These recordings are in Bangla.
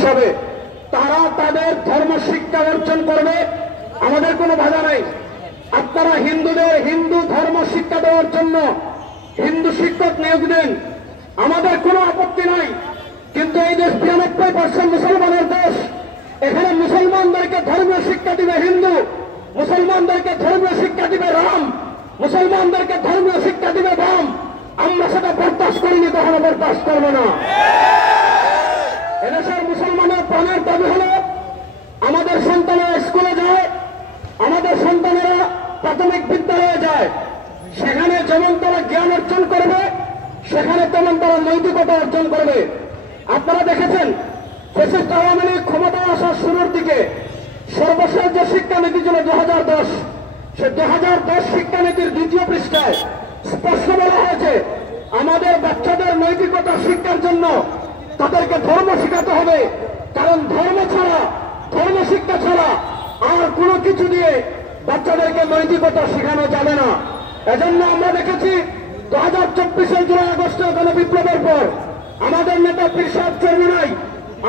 হিসাবে তারা তাদের ধর্ম শিক্ষা অর্জন করবে, আমাদের কোনো বাধা নাই। আপনারা হিন্দুদের হিন্দু ধর্ম শিক্ষা দেওয়ার জন্য হিন্দু শিক্ষক নিয়োগ দেন, আমাদের কোনো আপত্তি নাই। কিন্তু এই দেশ 92% মুসলমানের দেশ, এখানে মুসলমানদেরকে ধর্মীয় শিক্ষা দিবে হিন্দু, মুসলমানদেরকে ধর্মীয় শিক্ষা দিবে রাম, মুসলমানদেরকে ধর্মীয় শিক্ষা দিবে বাম। আমরা সেটা বরদাস্ত করিনি, কখনো বরদাস্ত করবো না। এদেশের মুসলমানের প্রাণের দাবি হল আমাদের সন্তানেরা স্কুলে যায়, আমাদের সন্তানেরা প্রাথমিক বিদ্যালয়ে যায়, সেখানে যেমন তারা জ্ঞান অর্জন করবে, সেখানে তেমন তারা নৈতিকতা অর্জন করবে। আপনারা দেখেছেন ফ্যাসিস্ট আওয়ামী লীগ ক্ষমতায় আসার শুরুর দিকে সর্বশেষ যে শিক্ষানীতি ছিল 2010, সে 2010 শিক্ষানীতির 2য় পৃষ্ঠায় স্পষ্ট বলা হয়েছে আমাদের বাচ্চাদের নৈতিকতা শিক্ষার জন্য তাদেরকে ধর্ম শেখাতে হবে। কারণ ধর্ম ছাড়া, ধর্ম শিক্ষা ছাড়া আর কোনো কিছু দিয়ে বাচ্চাদেরকে নৈতিকতা শেখানো যাবে না। এজন্য আমরা দেখেছি 2024 জুলাই আগস্টের গণবিপ্লবের পর আমাদের নেতা পীর সাহেব চরমোনাই,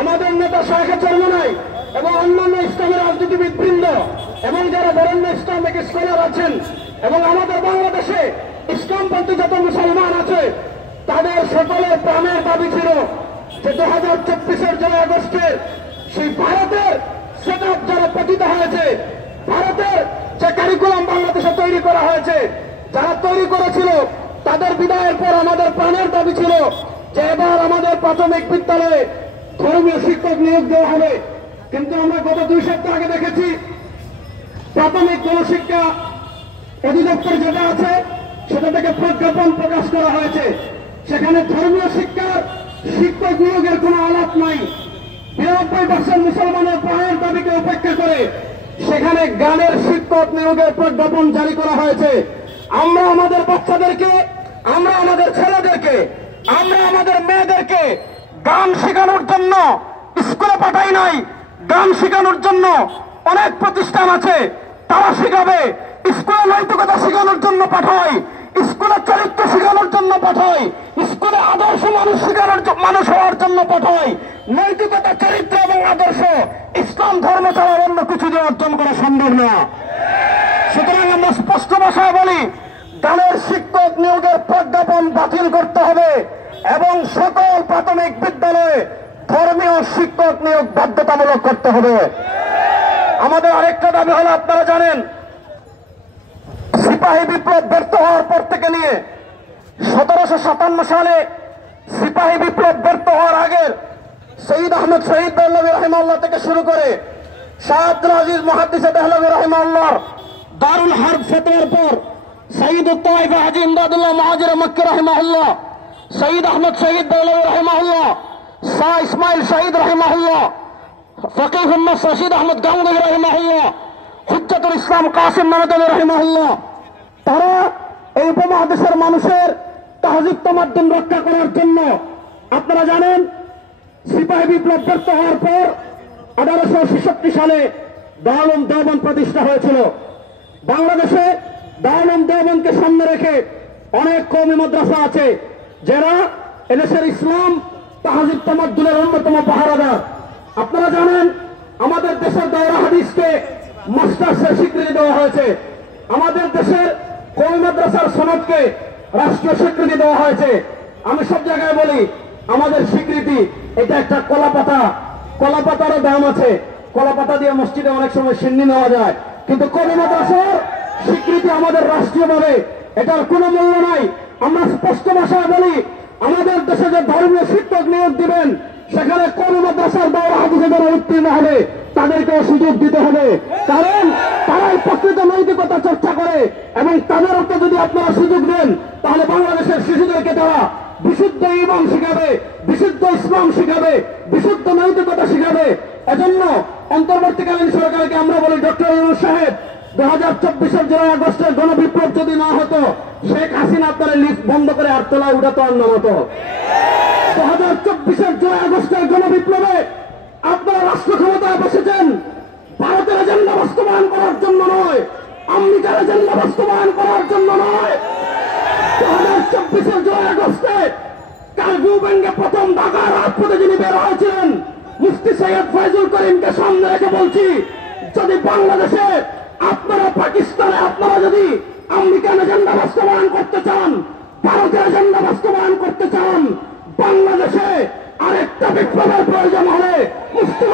আমাদের নেতা শাহেখ চরমোনাই এবং অন্যান্য ইসলামী রাজনীতিবিদ বৃন্দ এবং যারা বরেণ্য ইসলামিক স্কলার আছেন এবং আমাদের বাংলাদেশে ইসলামপন্থী যত মুসলমান আছে, তাদের সকলের প্রাণের দাবি ছিল যে 2024 জুলাই আগস্টের সেই ভারতের সেট আপ যারা পতিত হয়েছে, ভারতের যে কারিকুলাম বাংলাদেশে তৈরি করা হয়েছে, যারা তৈরি করেছিল তাদের বিদায়ের পর আমাদের প্রাণের দাবি ছিল যে এবার আমাদের প্রাথমিক বিদ্যালয়ে ধর্মীয় শিক্ষক নিয়োগ দেওয়া হবে। কিন্তু আমরা গত 2 সপ্তাহ আগে দেখেছি প্রাথমিক গণশিক্ষা অধিদপ্তর যেটা আছে সেটা থেকে প্রজ্ঞাপন প্রকাশ করা হয়েছে, সেখানে ধর্মীয় শিক্ষার শিক্ষক নিয়োগের কোনো আলাপ নাই। 92% মুসলমানের প্রাণের দাবিকে উপেক্ষা করে সেখানে গানের শিক্ষক নিয়োগের প্রজ্ঞাপন জারি করা হয়েছে। আমরা আমাদের বাচ্চাদেরকে, আমরা আমাদের ছেলেদেরকে, আমরা আমাদের মেয়েদেরকে গান শেখানোর জন্য স্কুলে পাঠাই নাই। গান শেখানোর জন্য অনেক প্রতিষ্ঠান আছে, তারা শেখাবে। স্কুলে নৈতিকতা শেখানোর জন্য পাঠাই, স্কুলে চরিত্র শেখানোর জন্য পাঠাই, স্কুলে আদর্শ মানুষ হওয়ার জন্য পাঠাই। নৈতিকতা, চরিত্র এবং আদর্শ ইসলাম ধর্ম ছাড়া অন্য কিছু দিয়ে অর্জন করা সম্ভব না। সুতরাং আমরা স্পষ্ট ভাষায় বলি, গানের শিক্ষক নিয়োগের প্রজ্ঞাপন বাতিল করতে হবে এবং সকল প্রাথমিক বিদ্যালয়ে ধর্মীয় শিক্ষক নিয়োগ বাধ্যতামূলক করতে হবে। আমাদের আরেকটা দাবি হলো, আপনারা জানেন সিপাহী বিপ্লব ব্যর্থ হওয়ার পর থেকে নিয়ে 1757 সালে সিপাহী বিপ্লব ব্যর্থ হওয়ার আগের শহীদ আহমদ শহীদ দেহলভী রাহিমাহুল্লাহ থেকে শুরু করে শাহ আব্দুল আজিজ মুহাদ্দিস দেহলভী রাহিমাহুল্লাহর দারুল হারব ফতোয়ার পর শহীদ উত্তাইফা হাজী ইমদাদুল্লাহ মুহাজির মক্কি রাহিমাহুল্লাহ, শহীদ আহমদ শহীদ দেহলভী রাহিমাহুল্লাহ, শাহ ইসমাইল শহীদ রাহিমাহুল্লাহ, ফকিহ উম্মত রশিদ আহমদ গাঙ্গুহি রাহিমাহুল্লাহ, হুজ্জাতুল ইসলাম কাসিম নানতবী রাহিমাহুল্লাহ, তারা এই উপমহাদেশের মানুষের তাহজিব তামাদ্দুন রক্ষা করার জন্য, আপনারা জানেন সিপাহী বিপ্লব ব্যর্থ হওয়ার পর 1866 সালে দারুল দেওবন্দ প্রতিষ্ঠা হয়েছিল। বাংলাদেশে দারুল দেওবন্দকে সামনে রেখে অনেক কওমি মাদ্রাসা আছে যারা এদেশের ইসলাম তাহজিব তামাদ্দুনের অন্যতম পাহারাদার। আপনারা জানেন আমাদের দেশের দাওরা হাদিসকে মাস্টার্সের স্বীকৃতি দেওয়া হয়েছে, আমাদের দেশের কওমি মাদ্রাসার সনদকে রাষ্ট্রীয় স্বীকৃতি দেওয়া হয়েছে। আমি সব জায়গায় বলি আমাদের স্বীকৃতি এটা একটা কলাপাতা, কলাপাতারও দাম আছে, কলাপাতা দিয়ে মসজিদে অনেক সময় সিন্নি নেওয়া যায়, কিন্তু কওমি মাদ্রাসার স্বীকৃতি আমাদের রাষ্ট্রীয়ভাবে এটার কোনো মূল্য নাই। আমরা স্পষ্ট ভাষায় বলি আমাদের দেশে যে ধর্মীয় শিক্ষক নিয়োগ দিবেন সেখানে কওমি মাদ্রাসার দাওরা হাদিসে যারা উত্তীর্ণ হবে তাদেরকেও সুযোগ দিতে হবে, কারণ তারাই প্রকৃত নৈতিকতা চর্চা করে এবং তাদের অর্থে যদি আপনারা সুযোগ দেন তাহলে বাংলাদেশের শিশুদেরকে তারা বিশুদ্ধ ঈমান শিখাবে, বিশুদ্ধ ইসলাম শিখাবে, বিশুদ্ধ নৈতিকতা শিখাবে। এজন্য অন্তর্বর্তীকালীন সরকারকে আমরা বলি, ডক্টর ইউনূস সাহেব 2024 জুলাই আগস্টের গণবিপ্লব যদি না হতো শেখ হাসিনা আপনারা লিফট বন্ধ করে আটতলায় উঠাতো আর নামতো। 2024 জুলাই আগস্টের গণবিপ্লবে আপনারা রাষ্ট্র ক্ষমতায় বসেছেন ভারতের এজেন্ডা বাস্তবায়ন করার জন্য নয়, আমেরিকার এজেন্ডা বাস্তবায়ন করার জন্য নয়। 2024 জুলাই আগস্টে কারফিউ ভেঙে প্রথম ঢাকার রাজপথে যিনি বের হয়েছিলেন মুফতি সৈয়দ ফয়জুল করিমকে সামনে রেখে বলছি, যদি বাংলাদেশে আপনারা পাকিস্তানে আপনারা যদি আমেরিকান এজেন্ডা বাস্তবায়ন করতে চান, ভারতের এজেন্ডা বাস্তবায়ন করতে চান, বাংলাদেশে আরেকটা বিপ্লবের প্রয়োজন হলে মুফতি